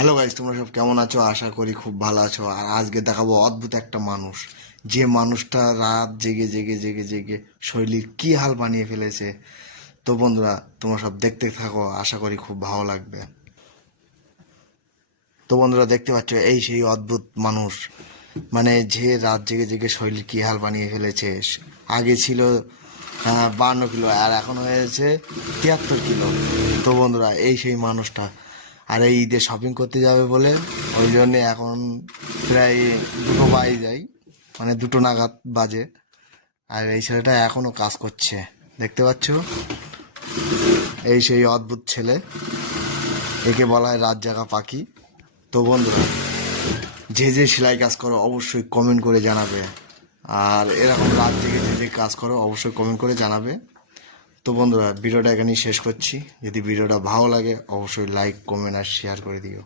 Hello guys, তোমরা সব কেমন আছো? আশা করি খুব ভালো আছো। আর আজকে দেখাবো অদ্ভুত একটা মানুষ, যে মানুষটা রাত জেগে জেগে জেগে জেগে শৈলীর কি হাল বানিয়ে ফেলেছে। তো বন্ধুরা, তোমরা সব দেখতে থাকো, আশা করি খুব ভালো লাগবে। তো বন্ধুরা, দেখতে পাচ্ছ এই সেই অদ্ভুত মানুষ, মানে যে রাত জেগে জেগে শৈলীর কি হাল বানিয়ে ফেলেছে। আগে ছিল 52 কিলো, আর এখন হয়েছে 73 কিলো। তো বন্ধুরা, এই সেই মানুষটা। আর এই ঈদে শপিং করতে যাবে বলে ওই জন্যে এখন প্রায় 2টো বাজে যায়, মানে 2টো নাগাদ বাজে। আর এই ছেলেটা এখনো কাজ করছে, দেখতে পাচ্ছ। এই সেই অদ্ভুত ছেলে, একে বলা হয় রাত জাগা পাখি। তো বন্ধুরা, যে যে সেলাই কাজ করো অবশ্যই কমেন্ট করে জানাবে। আর এরকম রাত জেগে যে যে কাজ করো অবশ্যই কমেন্ট করে জানাবে। তো বন্ধুরা, ভিডিওটা এখানেই শেষ করছি। যদি ভিডিওটা ভালো লাগে অবশ্যই লাইক, কমেন্ট আর শেয়ার করে দিও।